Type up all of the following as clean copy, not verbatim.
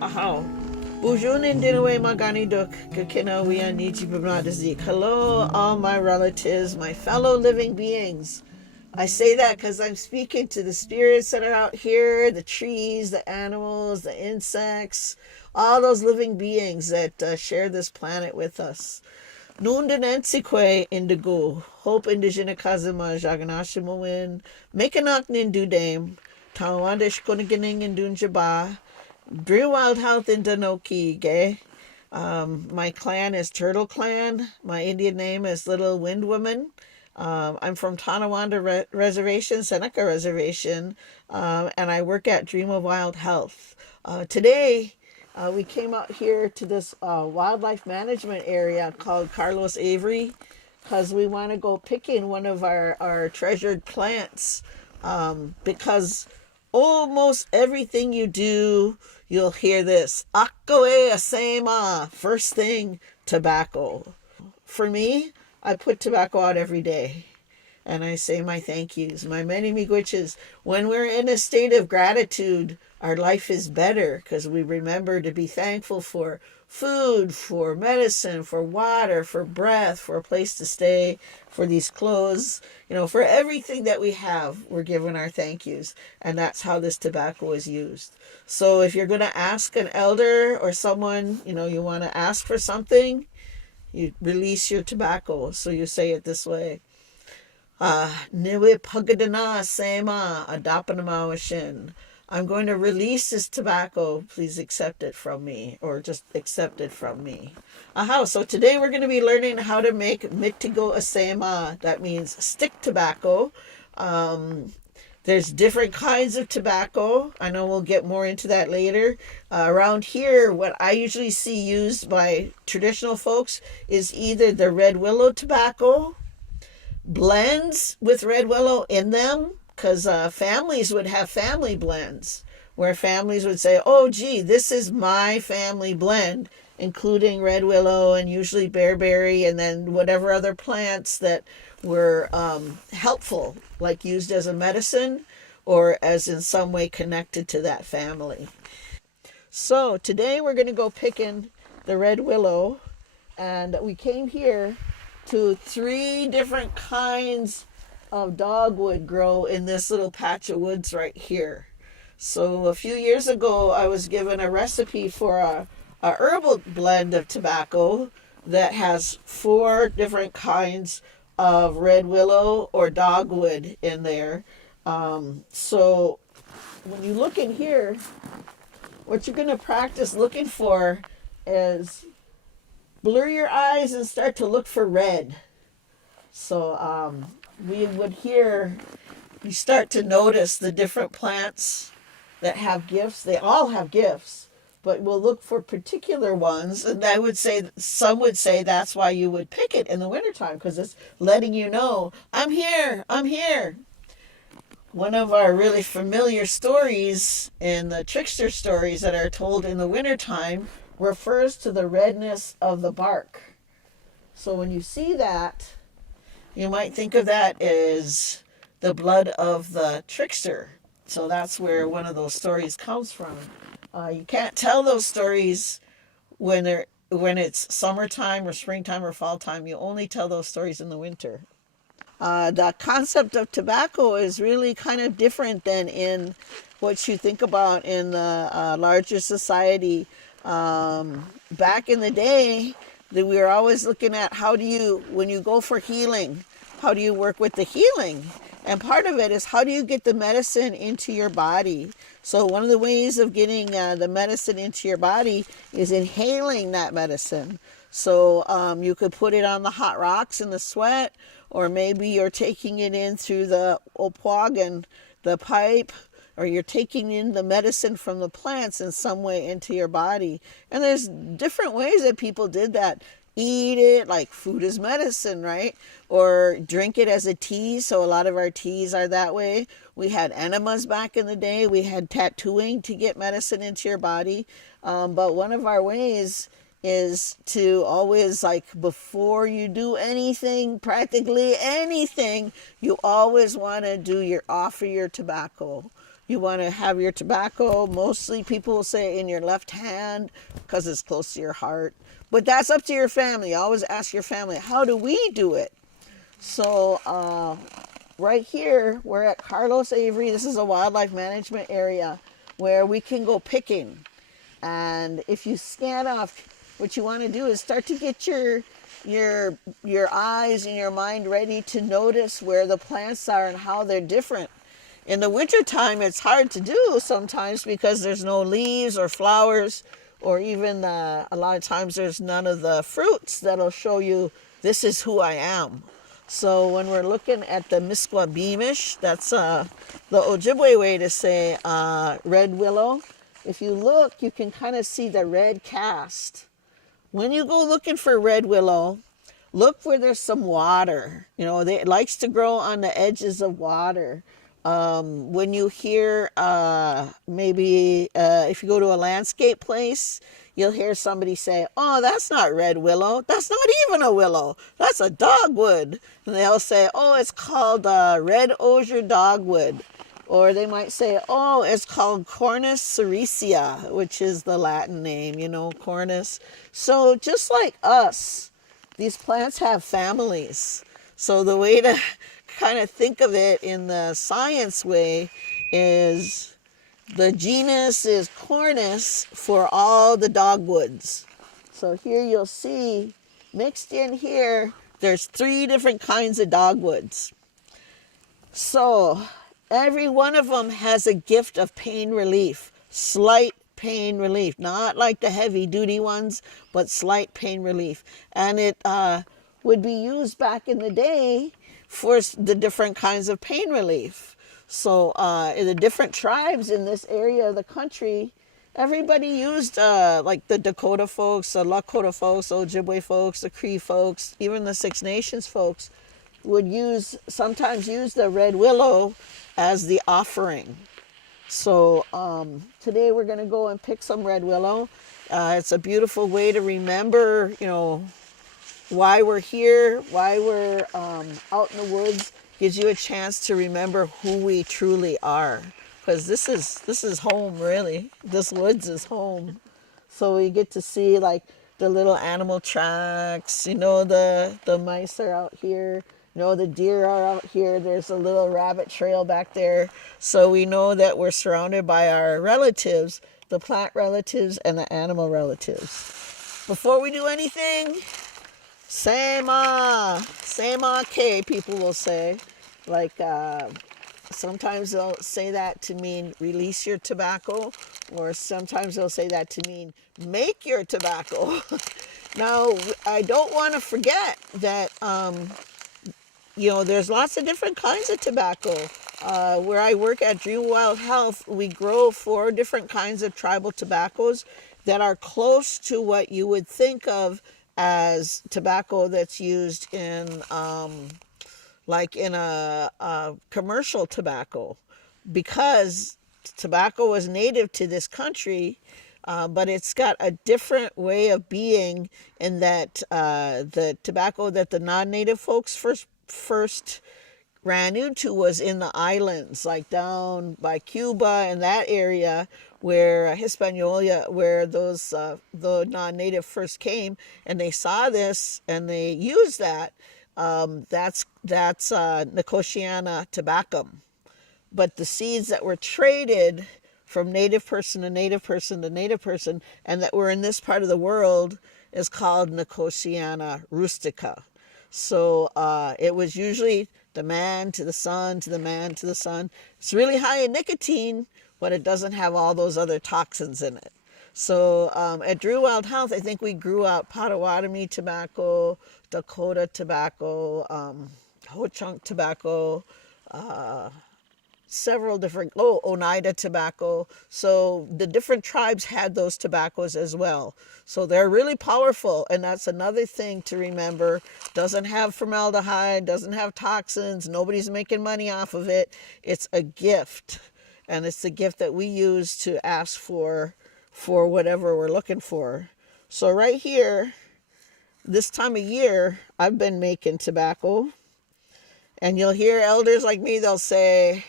Ahaw. Bujunin dinaway magani duk kakina wianiji bimnadazik. Hello, all my relatives, my fellow living beings. I say that because I'm speaking to the spirits that are out here, the trees, the animals, the insects, all those living beings that share this planet with us. Nundanensikwe indigo, hope indigena kazama jaganashimowin, mekanak nindudame, tawandish kuniganing indunjaba, Drew Wild Health in Danoki, gay. My clan is Turtle Clan. My Indian name is Little Wind Woman. I'm from Tonawanda Reservation, Seneca Reservation, and I work at Dream of Wild Health. Today, we came out here to this wildlife management area called Carlos Avery because we want to go picking one of our treasured plants because almost everything you do, you'll hear this, Akkoe Asemaa, first thing, tobacco. For me, I put tobacco out every day. And I say my thank yous, my many miigwetches. When we're in a state of gratitude, our life is better because we remember to be thankful for food, for medicine, for water, for breath, for a place to stay, for these clothes, for everything that we have, we're given our thank yous. And that's how this tobacco is used. So if you're going to ask an elder or someone, you want to ask for something, you release your tobacco. So you say it this way. Niwe pagadana sema adapanamawashin. I'm going to release this tobacco. Please accept it from me, or just accept it from me. So today we're going to be learning how to make mitigo Asemaa. That means stick tobacco. There's different kinds of tobacco. I know we'll get more into that later. Around here, what I usually see used by traditional folks is either the red willow tobacco, blends with red willow in them, because families would have family blends where families would say, oh, gee, this is my family blend, including red willow and usually bearberry and then whatever other plants that were helpful, like used as a medicine or as in some way connected to that family. So today we're going to go picking the red willow, and we came here to 3 different kinds of dogwood grow in this little patch of woods right here. So a few years ago, I was given a recipe for a herbal blend of tobacco that has 4 different kinds of red willow or dogwood in there. So when you look in here, what you're going to practice looking for is blur your eyes and start to look for red. So we would you start to notice the different plants that have gifts. They all have gifts, but we'll look for particular ones. And I would say, some would say that's why you would pick it in the wintertime, because it's letting you know, I'm here, I'm here. One of our really familiar stories in the trickster stories that are told in the wintertime refers to the redness of the bark. So when you see that, you might think of that as the blood of the trickster. So that's where one of those stories comes from. You can't tell those stories when it's summertime or springtime or fall time. You only tell those stories in the winter. The concept of tobacco is really kind of different than in what you think about in the larger society. Back in the day, we were always looking at when you go for healing, how do you work with the healing? And part of it is how do you get the medicine into your body? So one of the ways of getting the medicine into your body is inhaling that medicine. So you could put it on the hot rocks in the sweat, or maybe you're taking it in through the opwagan, the pipe, or you're taking in the medicine from the plants in some way into your body. And there's different ways that people did that. Eat it, like food is medicine, right? Or drink it as a tea. So a lot of our teas are that way. We had enemas back in the day. We had tattooing to get medicine into your body. But one of our ways is to always, like, before you do anything, practically anything, you always want to offer your tobacco. You want to have your tobacco, mostly people will say in your left hand because it's close to your heart. But that's up to your family. Always ask your family, how do we do it? So right here, we're at Carlos Avery. This is a wildlife management area where we can go picking. And if you scan off, what you want to do is start to get your eyes and your mind ready to notice where the plants are and how they're different. In the wintertime, it's hard to do sometimes because there's no leaves or flowers, or even a lot of times there's none of the fruits that'll show you this is who I am. So when we're looking at the Miskwaabiimizh, that's the Ojibwe way to say red willow. If you look, you can kind of see the red cast. When you go looking for red willow, look where there's some water. You know, it likes to grow on the edges of water. When you hear maybe if you go to a landscape place, you'll hear somebody say, oh, that's not red willow. That's not even a willow. That's a dogwood. And they'll say, oh, it's called red osier dogwood. Or they might say, oh, it's called Cornus sericea, which is the Latin name, you know, Cornus. So just like us, these plants have families. So the way to kind of think of it in the science way is the genus is Cornus for all the dogwoods. So here you'll see mixed in here, there's 3 different kinds of dogwoods. So every one of them has a gift of pain relief, slight pain relief, not like the heavy duty ones, but slight pain relief. And it would be used back in the day for the different kinds of pain relief. So in the different tribes in this area of the country, everybody used like the Dakota folks, the Lakota folks, Ojibwe folks, the Cree folks, even the Six Nations folks would sometimes use the red willow as the offering. So today we're going to go and pick some red willow. It's a beautiful way to remember, you know, why we're here, why we're out in the woods. Gives you a chance to remember who we truly are, because this is home, really. This woods is home. So we get to see like the little animal tracks. You know, the mice are out here. You know, the deer are out here. There's a little rabbit trail back there. So we know that we're surrounded by our relatives, the plant relatives and the animal relatives. Before we do anything, Asemaa, people will say. Like sometimes they'll say that to mean release your tobacco, or sometimes they'll say that to mean make your tobacco. Now, I don't want to forget that, you know, there's lots of different kinds of tobacco. Where I work at Dream Wild Health, we grow 4 different kinds of tribal tobaccos that are close to what you would think of as tobacco that's used in, like in a commercial tobacco, because tobacco was native to this country, but it's got a different way of being in that the tobacco that the non-native folks first ran into was in the islands, like down by Cuba and that area where Hispaniola, where those the non-native first came, and they saw this and they used that. That's Nicotiana tabacum. But the seeds that were traded from native person to native person to native person, and that were in this part of the world, is called Nicotiana rustica. So it was usually the man to the sun to the man to the sun. It's really high in nicotine, but it doesn't have all those other toxins in it. So at Drew Wild Health, I think we grew out Potawatomi tobacco, Dakota tobacco, Ho-Chunk tobacco, several different, Oneida tobacco. So the different tribes had those tobaccos as well. So they're really powerful, and that's another thing to remember. Doesn't have formaldehyde, doesn't have toxins, nobody's making money off of it. It's a gift, and it's the gift that we use to ask for whatever we're looking for. So right here, this time of year, I've been making tobacco, and you'll hear elders like me, they'll say,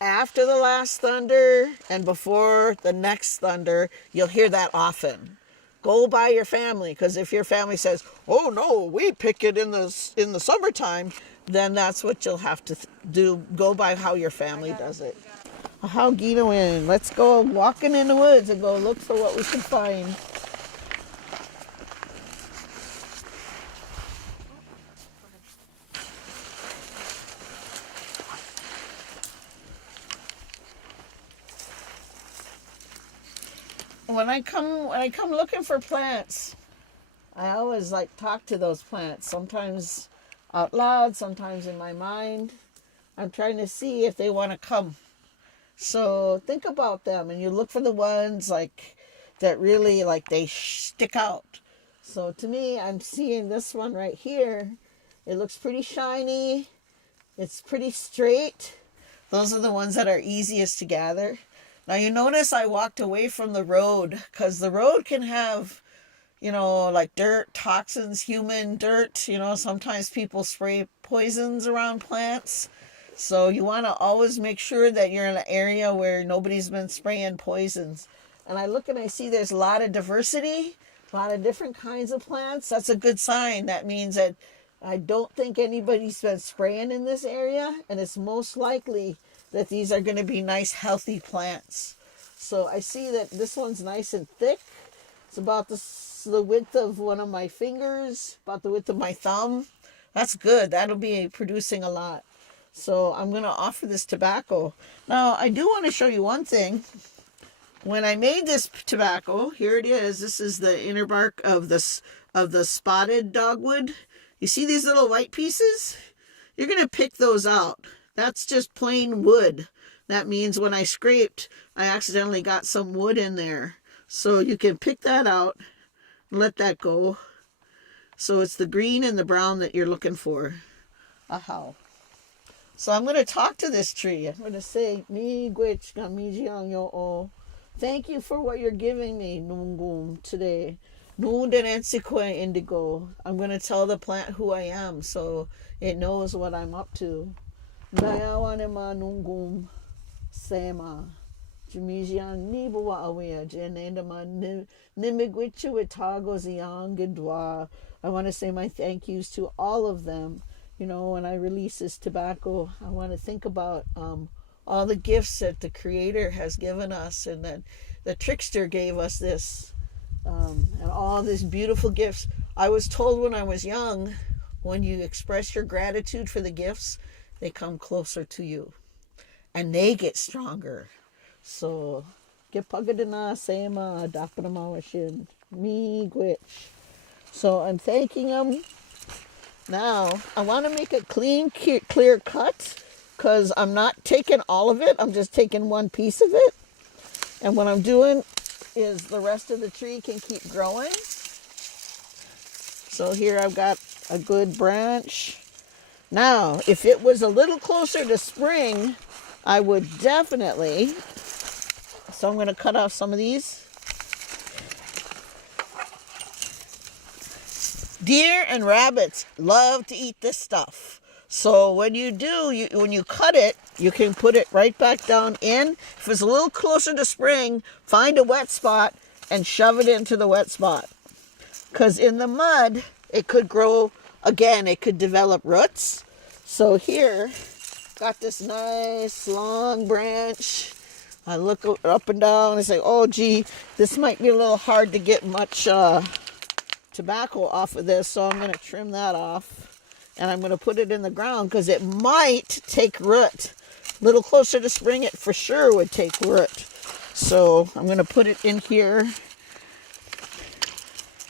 After the last thunder and before the next thunder, you'll hear that often. Go by your family, because if your family says, "Oh no, we pick it in the summertime," then that's what you'll have to do. Go by how your family does it. How Gino in? Let's go walking in the woods and go look for what we can find. When I come looking for plants, I always talk to those plants. Sometimes out loud, sometimes in my mind. I'm trying to see if they want to come. So think about them, and you look for the ones that really they stick out. So to me, I'm seeing this one right here. It looks pretty shiny. It's pretty straight. Those are the ones that are easiest to gather. Now you notice I walked away from the road, because the road can have, dirt, toxins, human dirt. Sometimes people spray poisons around plants. So you want to always make sure that you're in an area where nobody's been spraying poisons. And I look and I see there's a lot of diversity, a lot of different kinds of plants. That's a good sign. That means that I don't think anybody's been spraying in this area, and it's most likely that these are going to be nice, healthy plants. So I see that this one's nice and thick. It's about the width of one of my fingers, about the width of my thumb. That's good. That'll be producing a lot. So I'm going to offer this tobacco. Now, I do want to show you one thing. When I made this tobacco, here it is. This is the inner bark of the spotted dogwood. You see these little white pieces? You're going to pick those out. That's just plain wood. That means when I scraped, I accidentally got some wood in there. So you can pick that out and let that go. So it's the green and the brown that you're looking for. Aha. So I'm going to talk to this tree. I'm going to say, thank you for what you're giving me, Nungum, today. Indigo. I'm going to tell the plant who I am so it knows what I'm up to. Dayawanema Nungum Sema. Jamijian Nibawa Awea, Janendama Nimigwichu Itago Ziangidwa. I want to say my thank yous to all of them. When I release this tobacco, I want to think about all the gifts that the Creator has given us, and that the trickster gave us this, and all these beautiful gifts. I was told when I was young, when you express your gratitude for the gifts, they come closer to you, and they get stronger. So, Gepagadana Asemaa Making Mikwaabiimizh. So I'm thanking them. Now, I want to make a clean, clear cut, because I'm not taking all of it. I'm just taking one piece of it. And what I'm doing is the rest of the tree can keep growing. So here I've got a good branch. Now, if it was a little closer to spring, I would definitely... So I'm going to cut off some of these. Deer and rabbits love to eat this stuff. So when you do, when you cut it, you can put it right back down in. If it's a little closer to spring, find a wet spot and shove it into the wet spot. Because in the mud, it could grow again. It could develop roots. So here, got this nice long branch. I look up and down and say, oh, gee, this might be a little hard to get much tobacco off of this, so I'm going to trim that off, and I'm going to put it in the ground because it might take root. A little closer to spring, it for sure would take root. So I'm going to put it in here.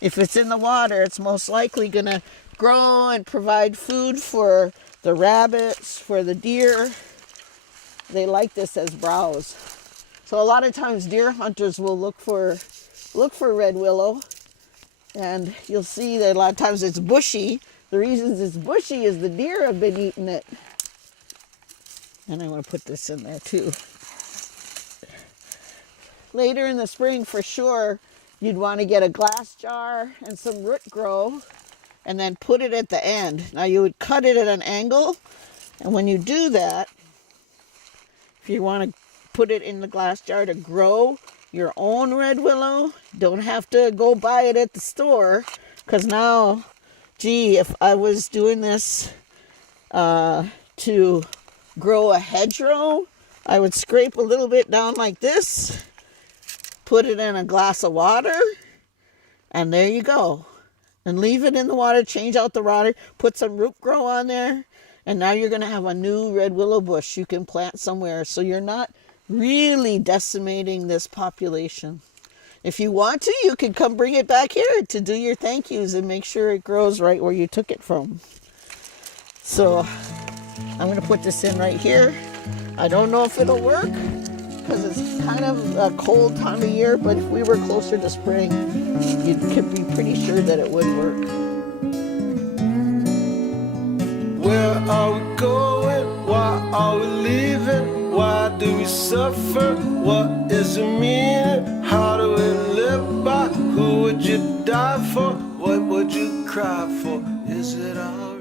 If it's in the water, it's most likely going to grow and provide food for the rabbits, for the deer. They like this as browse. So a lot of times deer hunters will look for red willow, and you'll see that a lot of times it's bushy. The reasons it's bushy is the deer have been eating it. And I want to put this in there too. Later in the spring, for sure, you'd want to get a glass jar and some root grow and then put it at the end. Now you would cut it at an angle, and when you do that, if you want to put it in the glass jar to grow your own red willow, don't have to go buy it at the store. Because now, gee, if I was doing this to grow a hedgerow, I would scrape a little bit down like this, put it in a glass of water, and there you go. And leave it in the water, change out the water, put some root grow on there, and now you're going to have a new red willow bush you can plant somewhere. So you're not really decimating this population. If you want to, you can come bring it back here to do your thank yous and make sure it grows right where you took it from. So I'm going to put this in right here. I don't know if it'll work because it's kind of a cold time of year, but if we were closer to spring, you could be pretty sure that it would work. Where are we going? Why are we leaving? Why do we suffer? What is the meaning? How do we live by? Who would you die for? What would you cry for? Is it all